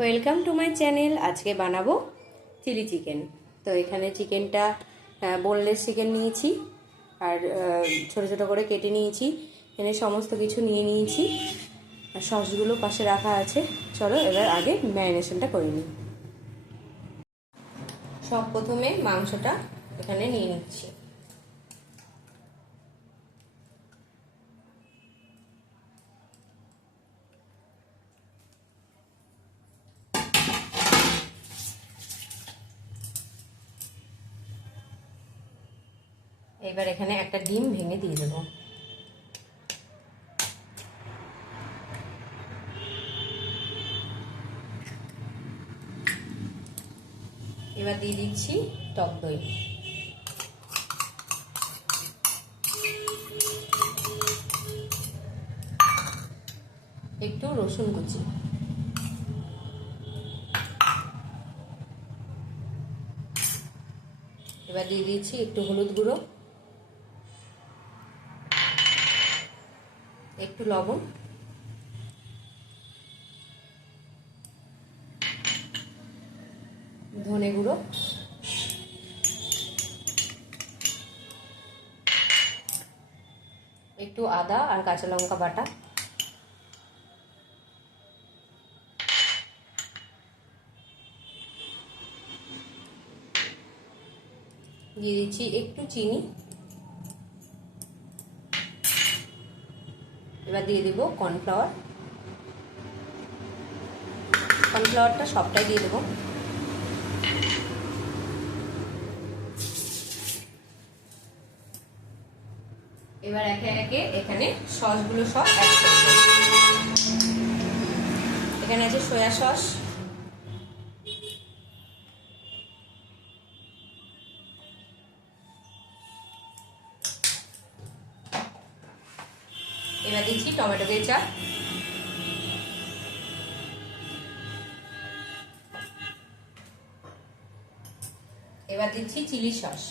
Welcome to my channel. আজকে বানাবো chilli chicken. তো এখানে চিকেনটা বোনলেস চিকেন নিয়েছি আর ছোট ছোট করে কেটে নিয়েছি। এখানে সমস্ত কিছু নিয়ে নিয়েছি আর সসগুলো পাশে রাখা আছে। চলো এবার আগে ম্যারিনেশনটা করে নিই। সব প্রথমে মাংসটা এখানে নিয়ে নিচ্ছি। এবার এখানে একটা ডিম ভেঙে দিয়ে দেবো। এবার দিয়ে দিচ্ছি টক দই, একটু রসুন কুচি, এবার দিয়ে দিচ্ছি একটু হলুদ গুঁড়ো, একটু লবণ, ধনে গুঁড়ো, একটু আদা আর কাঁচা লঙ্কা বাটা, দিয়ে দিচ্ছি একটু চিনি। এবার দিয়ে দেবো কর্নফ্লাওয়ার। কর্নফ্লাওয়ারটা সবটাই দিয়ে দেবো। এবার একে একে এখানে সসগুলো সব অ্যাড করব। এখানে আছে সয়া সস, এবার দিচ্ছি টমেটো কেচাপ, এবার দিচ্ছি চিলি সস,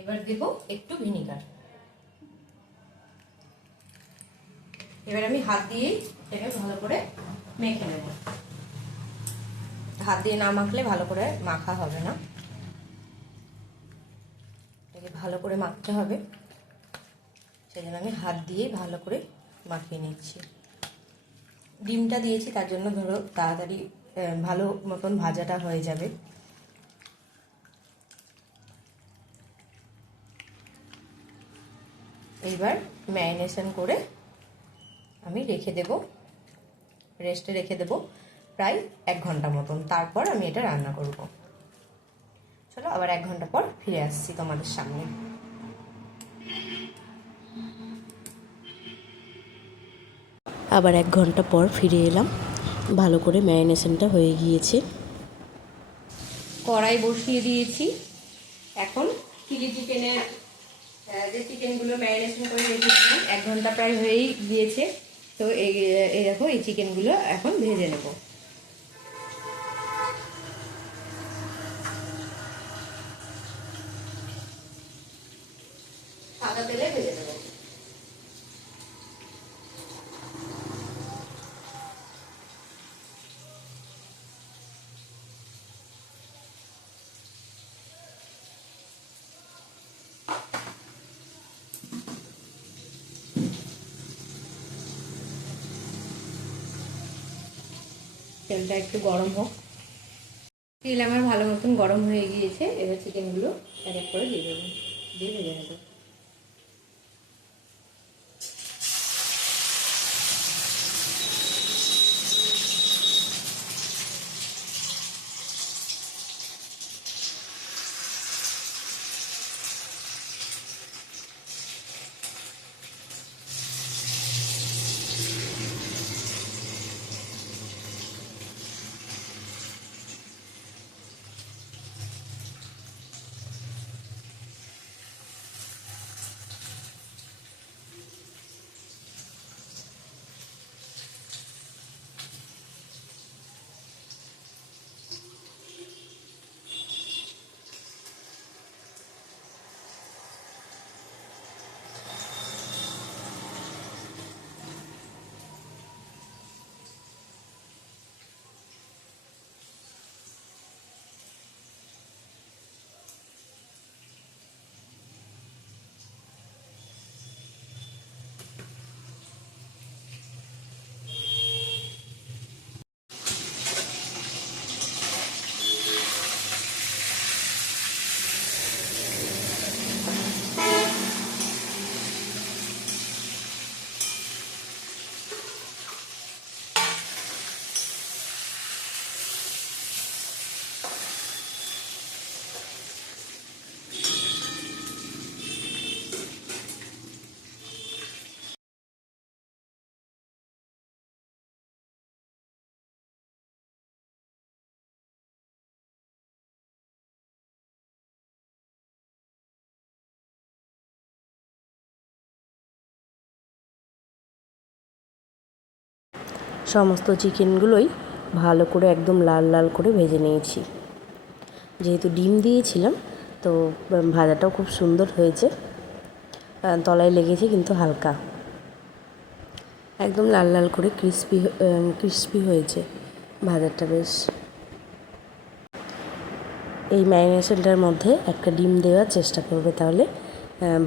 এবার দেব একটু ভিনিগার। এবার আমি হাত দিয়ে এটাকে ভালো করে মেখে নেব। হাত দিয়ে না মাখলে ভালো করে মাখা হবে না, এটাকে ভালো করে মাখতে হবে। সেই জন্য আমি হাত দিয়ে ভালো করে মাখিয়ে নিচ্ছি। ডিমটা দিয়েছি তার জন্য ধরো তাড়াতাড়ি ভালো মতন ভাজাটা হয়ে যাবে। এইবার ম্যারিনেশন করে আমি রেখে দেব, রেস্টে রেখে দেব প্রায় 1 ঘন্টা মতন। তারপর আমি এটা রান্না করব। চলো আবার 1 ঘন্টা পর ফিরে আসছি তোমাদের সামনে। আবার 1 ঘন্টা পর ফিরে এলাম। ভালো করে ম্যারিনেশনটা হয়ে গিয়েছে। কড়াই বসিয়ে দিয়েছি। এখন চিলি চিকেনের যে চিকেনগুলো ম্যারিনেশন করে রেখেছিলাম 1 ঘন্টা প্রায় হয়েই গিয়েছে। তো এই দেখো এই চিকেনগুলো এখন ভেজে নেব। সাদা তেলে ভেজে নেব। তেলটা একটু গরম হোক। তেল আমার ভালো মতন গরম হয়ে গিয়েছে। এবার চিকেনগুলো এক এক করে দিয়ে দেবো, দিয়ে ভেজে নেব। সমস্ত চিকেনগুলোই ভালো করে একদম লাল লাল করে ভেজে নিয়েছি। যেহেতু ডিম দিয়েছিলাম তো ভাজাটাও খুব সুন্দর হয়েছে, তলায় লেগেছে কিন্তু হালকা, একদম লাল লাল করে ক্রিস্পি হয়েছে ভাজাটা বেশ। এই ম্যারিনেশনটার মধ্যে একটা ডিম দেওয়ার চেষ্টা করবে, তাহলে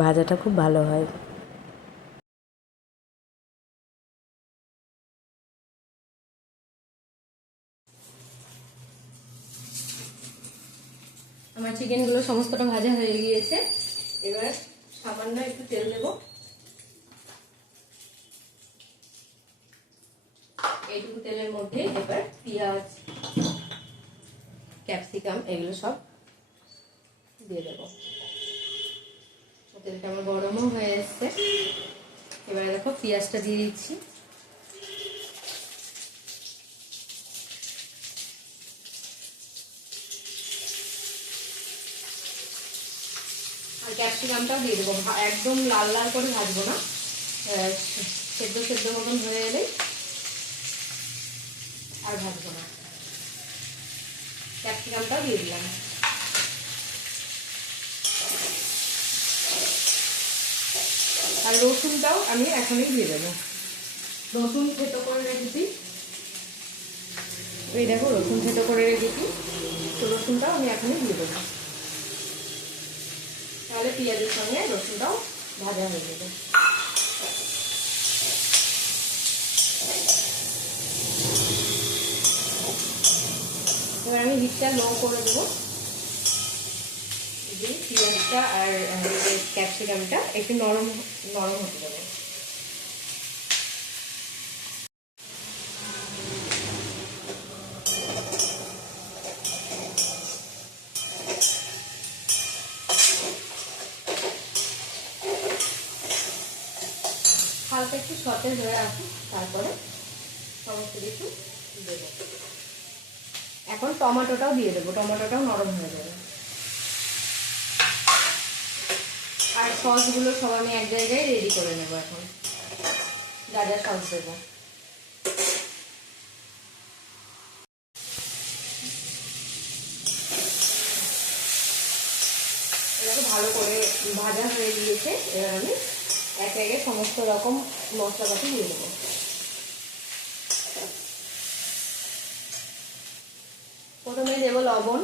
ভাজাটা খুব ভালো হয়। আমার চিকেনগুলো সমস্তটা ভাজা হয়ে গিয়েছে। এবার সামান্য একটু তেল দেব। এইটুকু তেলের মধ্যে এবার পেঁয়াজ, ক্যাপসিকাম এগুলো সব দিয়ে দেবো। তেলটা আমার গরমও হয়ে এসছে। এবারে দেখো পেঁয়াজটা দিয়ে দিচ্ছি। আর ক্যাপসিকামটাও দিয়ে দেবো। একদম লাল লাল করে ভাজবো না, সেদ্ধ সেদ্ধ মতন হয়ে এলে আর ভাজবো না। ক্যাপসিকামটাও দিয়ে দিলাম। আর রসুনটাও আমি এখনই দিয়ে দেবো। রসুন থেতো করে রেখেছি, এই দেখো রসুন থেতো করে রেখেছি, তো রসুনটাও আমি এখনই দিয়ে দেবো। তাহলে পেঁয়াজের সঙ্গে রসুনটাও ভাজা হয়ে যাবে। এবার আমি হিটটা লো করে দেবো। পেঁয়াজটা আর ক্যাপসিকামটা একটু নরম নরম হতে দেবো। হালকা একটু সতেজ হয়ে আসুন, তারপরে সমস্ত কিছু দেবো। এখন টমেটোটাও দিয়ে দেবো, টমেটোটাও নরম হয়ে যাবে। আর সসগুলো সব আমি এক জায়গায় রেডি করে নেবো। এখন যা যা সস দেবো, এটাকে ভালো করে ভাজা হয়ে গিয়েছে। এবার আমি একে একে সমস্ত রকম মশলাপাতি দিয়ে দেবো। প্রথমে দেবো লবণ,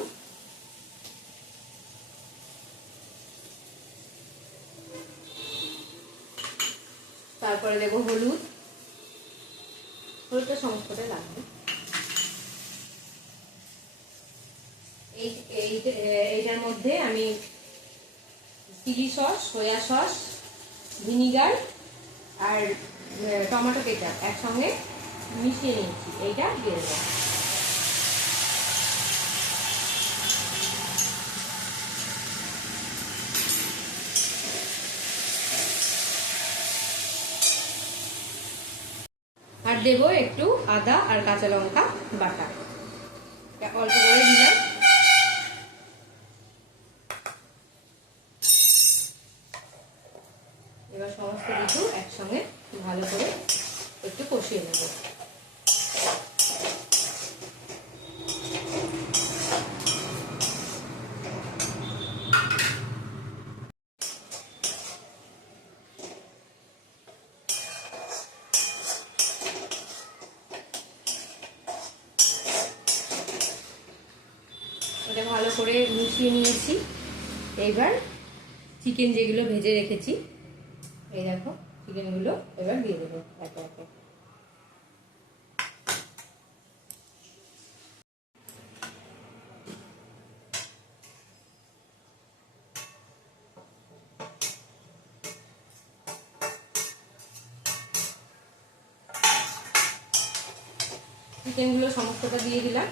তারপরে দেবো হলুদ, হলুদটা সমস্তটাই লাগবে। এইটার মধ্যে আমি chilli sauce, soya sauce, vinegar আর টমেটো কেচাপ একসঙ্গে মিশিয়ে নিয়েছি, এইটা দিয়ে দেবো। আর দেবো একটু আদা আর কাঁচা লঙ্কা বাটা, অল্প করে দিলাম। এবার সমস্ত কিছু একসঙ্গে ভালো করে একটু কষিয়ে নেব। এটা ভালো করে মিশিয়ে নিয়েছি। এইবার চিকেন যেগুলো ভেজে রেখেছি, এই দেখো চিকেনগুলো এবার দিয়ে দেবো একে একে। চিকেনগুলো সমস্তটা দিয়ে দিলাম।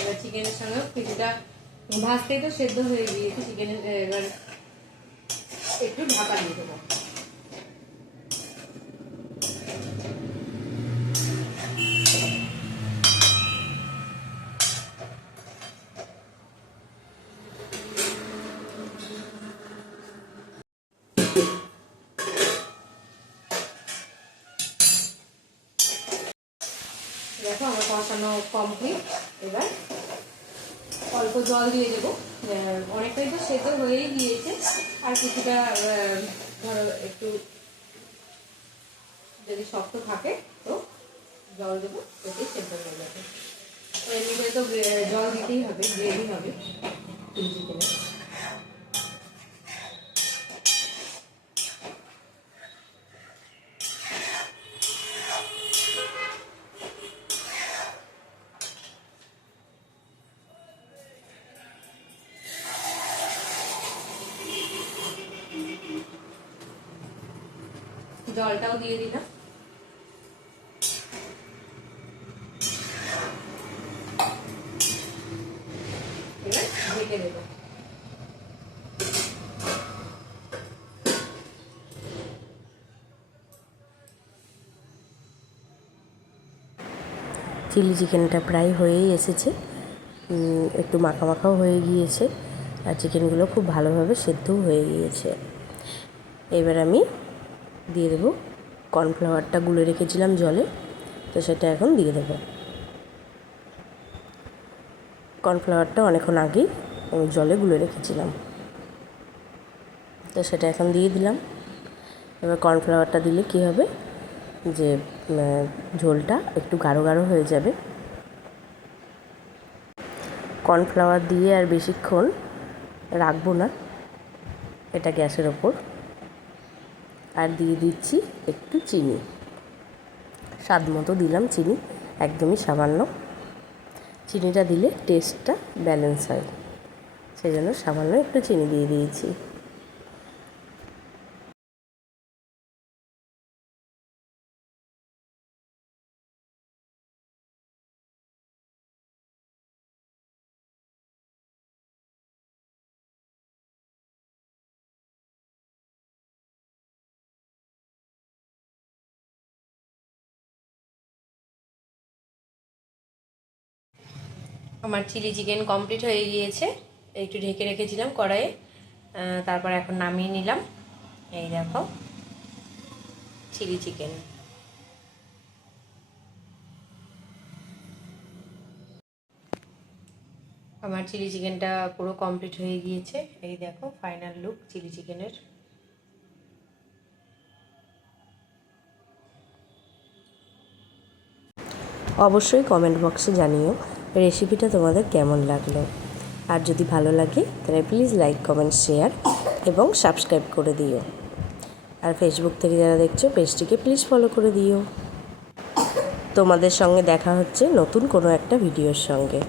এবার চিকেনের সঙ্গে কিছুটা ভাজতেই তো সেদ্ধ হয়ে গিয়েছে চিকেনের, এবার একটু ঢাকা দিয়ে দেবো। দেখো আমার কষানো কমপ্লিট। এবার অল্প জল দিয়ে দেবো, অনেকটাই তো সেদ্ধ হয়েই গিয়েছে, আর কিছুটা ধরো একটু যদি শক্ত থাকে তো জল দেবো, এতেই সেদ্ধ হয়ে যাবে। তো এমনিতে তো জল দিতেই হবে, গ্রেভি হবে চিলি চিকেনে। জলটাও দিয়ে দিলাম। এবার ঢেকে দেবো। চিলি চিকেনটা প্রায় হয়েই এসেছে, একটু মাখা মাখাও হয়ে গিয়েছে, আর চিকেনগুলো খুব ভালোভাবে সেদ্ধও হয়ে গিয়েছে। এবার আমি দিয়ে দেবো কর্নফ্লাওয়ারটা গুলে রেখেছিলাম জলে, তো সেটা এখন দিয়ে দেবো। কর্নফ্লাওয়ারটা অনেকক্ষণ আগেই জলে গুলে রেখেছিলাম, তো সেটা এখন দিয়ে দিলাম। এবার কর্নফ্লাওয়ারটা দিলে কী হবে, যে ঝোলটা একটু গাঢ় গাঢ় হয়ে যাবে। কর্নফ্লাওয়ার দিয়ে আর বেশিক্ষণ রাখবো না এটা গ্যাসের ওপর। আর দিয়ে দিচ্ছি একটু চিনি, স্বাদ মতো দিলাম চিনি, একদমই সামান্য। চিনিটা দিলে টেস্টটা ব্যালেন্স হয়, সেই জন্য সামান্য একটু চিনি দিয়ে দিয়েছি। আমার চিলি চিকেন কমপ্লিট হয়ে গিয়েছে, একটু ঢেকে রেখেছিলাম কড়াইয়ে, তারপর এখন নামিয়ে নিলাম। এই দেখো চিলি চিকেন। আমার চিলি চিকেনটা পুরো কমপ্লিট হয়ে গিয়েছে, এই দেখো ফাইনাল লুক চিলি চিকেনের। অবশ্যই কমেন্ট বক্সে জানিও রেসিপিটা তোমাদের কেমন লাগলো, আর যদি ভালো লাগে তাহলে প্লিজ লাইক কমেন্ট শেয়ার এবং সাবস্ক্রাইব করে দিও। আর ফেসবুক থেকে যারা দেখছো পেজটিকে প্লিজ ফলো করে দিও। তোমাদের সঙ্গে দেখা হচ্ছে নতুন কোনো একটা ভিডিওর সঙ্গে।